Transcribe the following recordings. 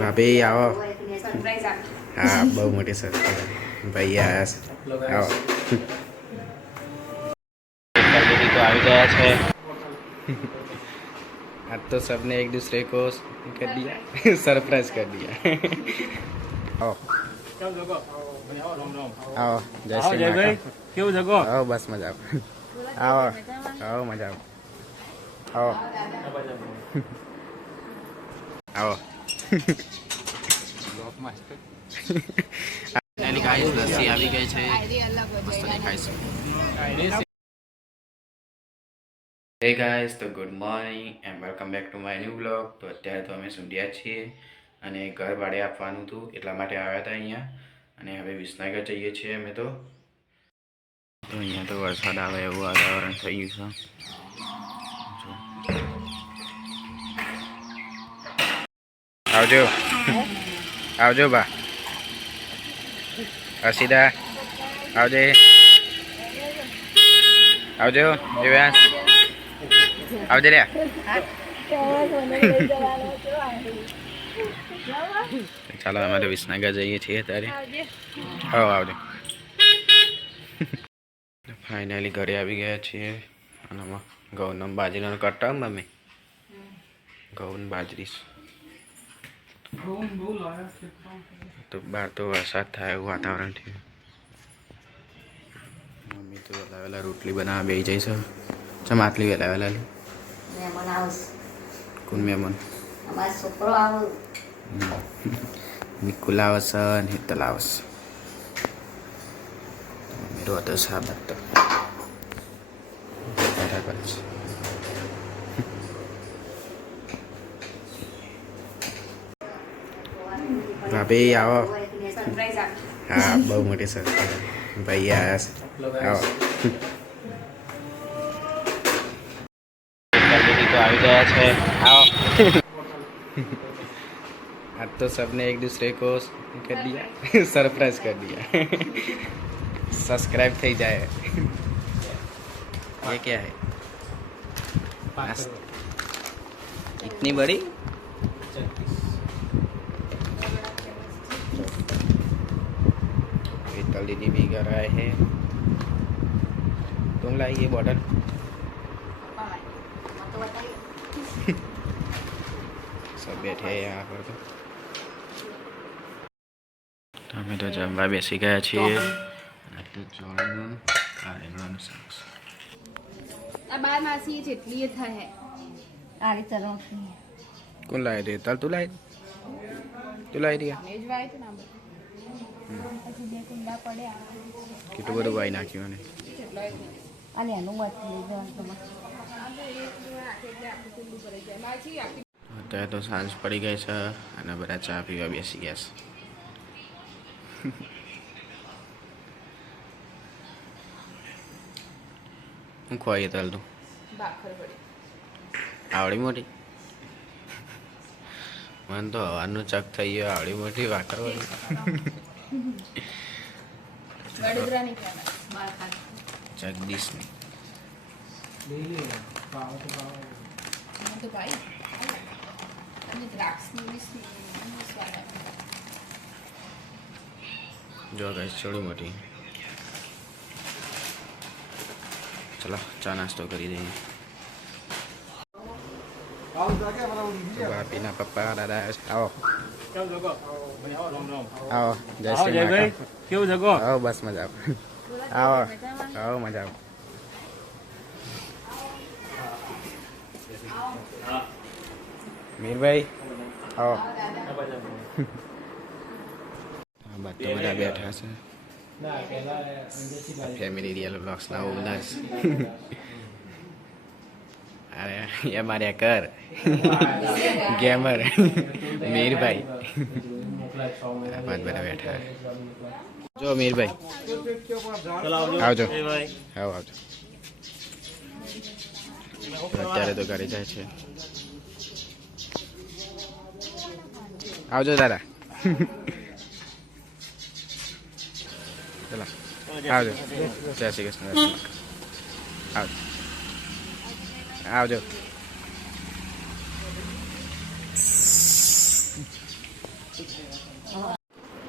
ભાભી આવો. હા બહુ મોટી સરપ્રાઈઝ ભાઈ યસ આવો. तो आ गया है. आज तो सबने एक दूसरे को कर दिया सरप्राइज कर दिया. आओ आओ जय श्री माता. કેવું જગો आओ बस मजा आओ आओ मजा आओ आओ લસ્સી આવી ગઈ છે મસ્ત દેખાય છે. હે ગાઈસ તો good morning and welcome back to my new blog. તો અત્યારે તો અમે સુંઢિયા છીએ અને ઘર ભાડે આપવાનું હતું એટલા માટે આવ્યા હતા અહીંયા અને હવે વિસનગર જઈએ છીએ અમે તો અહીંયા તો વરસાદ આવે એવું વાતાવરણ થઈ ગયું છે. આવજો આવજો બા હર્ષિદા આવજે આવજો દિવ્યાંશ આવજે રે. ચાલો અમે તો વિસનગર જઈએ છીએ અત્યારે. હા આવજો. ફાઇનલી ઘરે આવી ગયા છીએ અને ઘઉં બાજરીનો કટ્ટા મમ્મી ઘઉં બાજરી તો બહાર તો વરસાદ થાય એવું વાતાવરણ થયું. મમ્મી તો વહેલા વહેલા રોટલી બનાવવા બેસી જાય છે. ચમ આટલી વહેલા વહેલા મહેમાન આવશે. કોણ મહેમાન? અમારો છોકરો આવો. નિકુલ આવશે અને હેતલ આવશે. મમ્મી રોતો સાબત તો બરાબર છે. ભાભી આવો. હા બહુ મોટી સરપ્રાઈઝ ભાઈ યસ આવો. तो आ गया है. आओ आज तो सबने एक दूसरे को कर दिया सरप्राइज कर दिया. सब्सक्राइब થઈ જાય. ये क्या है? इतनी बड़ी शीतल दीदी भी कर आए हैं. तुम लाई ये बॉटल सब बैठे हैं यहाँ पर. तो हमें तो जमवा बेसी गया છીએ. આ બાર માસી જેટલી થાય આરી તરફ કોણ લાવી દે? તાલ તું લાવી તું લાવી દે. મેજ વાય તો ના પછી બે કુંડા પડ્યા કેટલું બધું વાઈ નાખ્યું અને અને એનું મત લઈ જવાનું તમારે. અત્યારે તો સાંજ પડી ગઈ છે અને બધા ચા પીવા બેસી ગયા છે. હું ખવાઈએ તાલ તું ભાખર પડી આવડી મોટી મને તો હવાનું ચક થઈ ગયો. આવડી મોટી ભાખર વાળી વડોદરાની ફેમસ ભાખર જગદીશની. તો ભાઈ અને દ્રાક્ષની સ્વાદ આવે. જો ગાઈસ થોડી મોટી. ચલો ચા નાસ્તો કરી દઈએ. બાપીના પપ્પા દાદા આવો આવો જય શ્રી માતા. કેવું જગો આવો બસ મજા આવો આવો મજા આવો. મીરભાઈ આવો. બધા બેઠા છે. ફેમિલી રિયલ બ્લોગ્સ ના ઓનર. અરે એ મારે કર ગેમર મીરભાઈ બધા બેઠા. જો મીરભાઈ આવજો આવો આવજો. અત્યારે તો ઘરે જાય છે. આવજો દાદા. ચલો આવજો. જય શ્રી કૃષ્ણ. આવજો આવજો.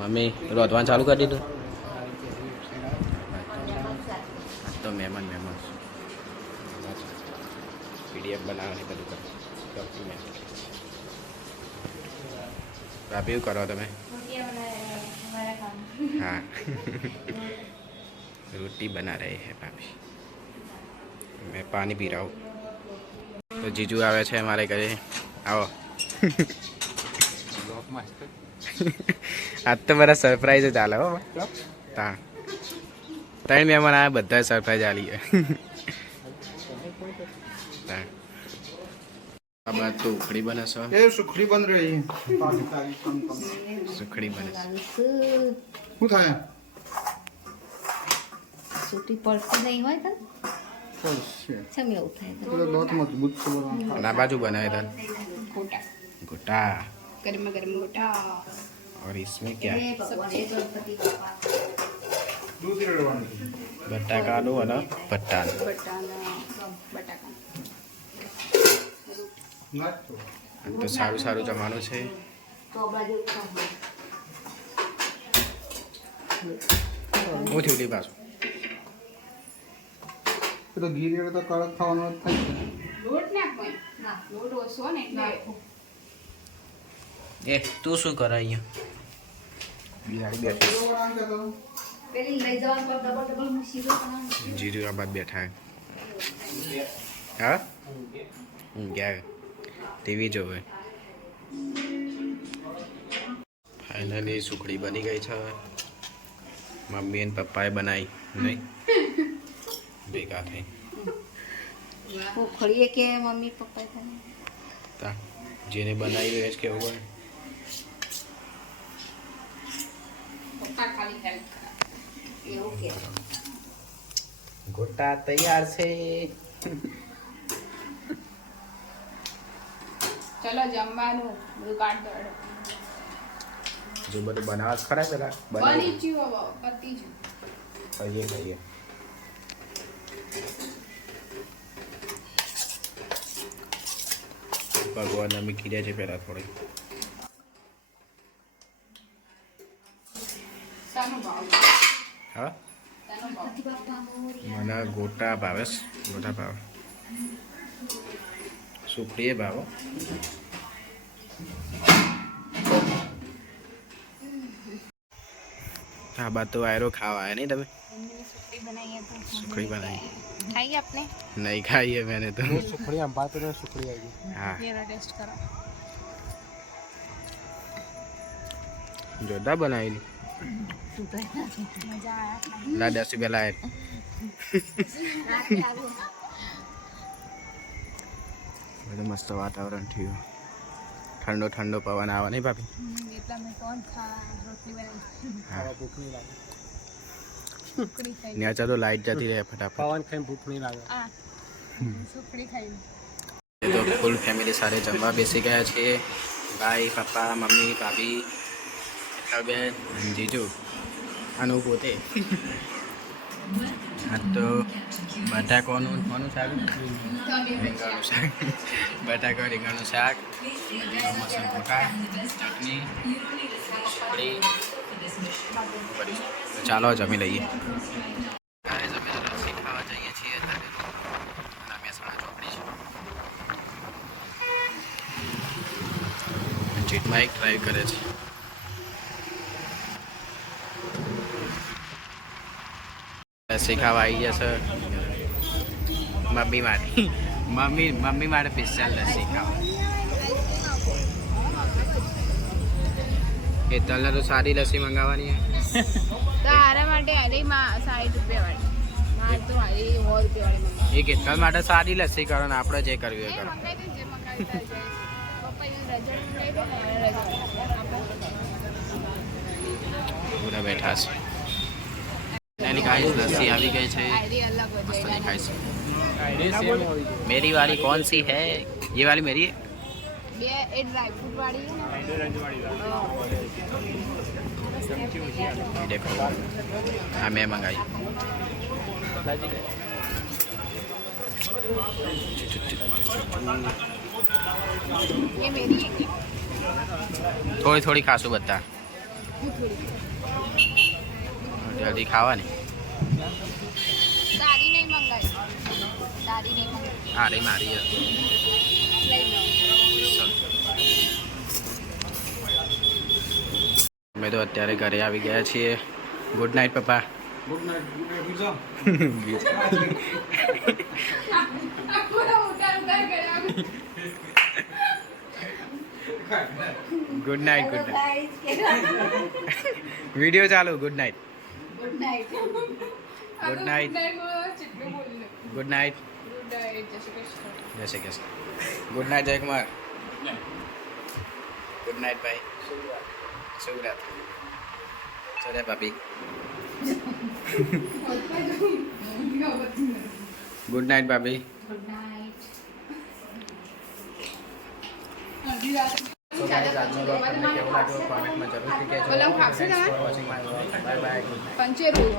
મમ્મી રોધવાનું ચાલુ કરી દીધું. તો મહેમાન પીડીએફ બનાવવાની બધું કરો ડોક્યુમેન્ટ. ભાભી એવું કરો તમે? हाँ रोटी बना रहे हैं भाभी. मैं पानी पी रहा हूँ. तो जीजू आवे છે हमारे घरे. आओ. आज तो बड़ा सरप्राइज ચાલે હો. हाँ ત્રણ મહેમાન આવ્યા, બધા સરપ્રાઈઝ આલી છે. આ બાદ તો ઉખડી બને છે. ये सुखड़ी बन रही है. સુખડી બને છે. શું થાય? છૂટી પડતી નહીં હોય તો પડશે. કેમ એવું થાય તો પેલો લોટ મજબૂત છે બરાબર. ના બાજુ बनाए था गोटा गोटा. गर्मा गर्म गोटा और इसमें क्या है? હે ભગવાન, હે ગણપતિ બાપા. દૂધ રેડવાનું છે. બટાકાનું અને ભટ્ટાનું. बटाना बटाका નાખતો. તો સારું સારું જમવાનું છે. ચોબડા જેવું કામ હોય. હું થયું લી પાછું. પેલો ઘી રેડે તો કડક થવાનો જ થાય છે. લોટ નાખો ના લોટ ઓછો ને એટલે એ તું શું કરે અહીંયા? બિલાડી બેઠી. કેવો રામ છે તો? પેલી લઈ જવાનું પર ડબલ ડબલ મુસીબત બનાવવાની. જીજુ આ બાદ બેઠા હે. હા ગયા ટીવી જોવે. ફાઇનલી સુખડી બની ગઈ છે. મમ્મી અને પપ્પાએ બનાવી નહીં ભેગા થઈ. ઉખડીએ કે મમ્મી પપ્પા તને તા જેને બનાવી હોય જ કેવું હોય. પપ્પા ખાલી હેલ્પ કરા એવું કે ગોટા તૈયાર છે. ચલો જમવાનું બધું કાઢ દો જો બધું બનાવવા જ ખરા પેલા બની બનાવી જ્યું હવે પતી જ્યું ખાઈએ ખાઈએ. ભગવાન અમે કીધા છે પેલા થોડી. તાનું ભાવ હા તાનું ભાવ બાપા મોરી મને ગોટા ભાવે છે. ગોટા ભાવે. સુખડીએ ભાવો. આ બાદ તો આયરો ખાવા આયા નહીં તમે? સુખડી બનાવીએ તો સુખડી બનાવી ખાઈએ આપને નહીં ખાઈએ मैंने तो. સુખડી આમ ભાત ને સુખડી આવી ગઈ. હા ये टेस्ट करो જોરદાર બનાવેલી. मजा आया લા 10 રૂપિયા લાય. બધું મસ્ત વાતાવરણ થયું. ઠંડો ઠંડો પવન આવે નહીં ભાભી? એટલા મેં કોણ ખા રોટલી બનાવી હા ભૂખ નહીં લાગે. સુખડી ખાઈ ન્યાચા તો લાઈટ જતી રહે ફટાફટ. પવન ખાઈને ભૂખ નહીં લાગે. આ સુખડી ખાઈ એ તો ફૂલ ફેમિલી સાથે જમવા બેસી ગયા છીએ. ભાઈ પપ્પા મમ્મી ભાભી બેન જીજુ આનું પોતે. આ તો બટાકાનું કોનું શાક? રીંગણનું શાક. બટાકા રીંગણનું શાક, મસાલા ગોટા, ચટણી, સુખડી બધી. તો ચાલો જમી લઈએ. Guys, અમે લસ્સી ખાવા જઈએ છીએ અત્યારે. અને મહેસાણા ચોકડી છે. જીતમાં એક ડ્રાઈવ કરે છે. લસ્સી ખાવા આવી જશે મમ્મી માટે. મમ્મી માટે સ્પેશિયલ લસ્સી ખાવા. એ તલને તો સારી લસ્સી મંગાવવાની છે. તારા માટે અરે માં 60 રૂપિયા વાળી મારે તો અરે 100 રૂપિયા વાળી મંગાવી એ કેટલા માટે સારી લસ્સી કરો ને આપણે જે કરવી હોય કરો. મંગાવી દે જે મંગાવી જાય પપ્પા એને રજડ મંગાવી દે રજડ બધા બેઠા છે. એની ખાઈ લસ્સી આવી ગઈ છે. આઈડી અલગ हो मस्त जाएगा दिखाई से. मेरी वाली कौन सी है? ये वाली मेरी है. બે એ ડ્રાય ફ્રૂટ વાળી છે ये देखो हाँ मैं मंगाई. ને ये मेरी है क्या થોડી થોડી ખાશું બધા જલ્દી ખાવાની દાદી નહીં મંગાવી દાદી નહીં મંગાવી અરે મારી યાર. લઈ લો અમે તો અત્યારે ઘરે આવી ગયા છીએ. ગુડ નાઇટ પપ્પા. ગુડ નાઇટ બીજા good night good night video ચાલુ. Good night good night good night ચેટલું બોલી ગુડ નાઇટ ગુડ નાઇટ જય શ્રી કૃષ્ણ જય Shri Krishna. Good night Jaykumar. Good night ભાઈ. શુભરાત્રી. ચલે ભાભી. ગુડ નાઇટ ભાભી. ગુડ નાઇટ So guys, આજનો vlog તમને કેવો લાગ્યો કોમેન્ટમાં જરૂરથી કહેજો. બોલો, ખાશો Thanks તમે? for watching my vlog. Bye bye. Good night. પંચેરું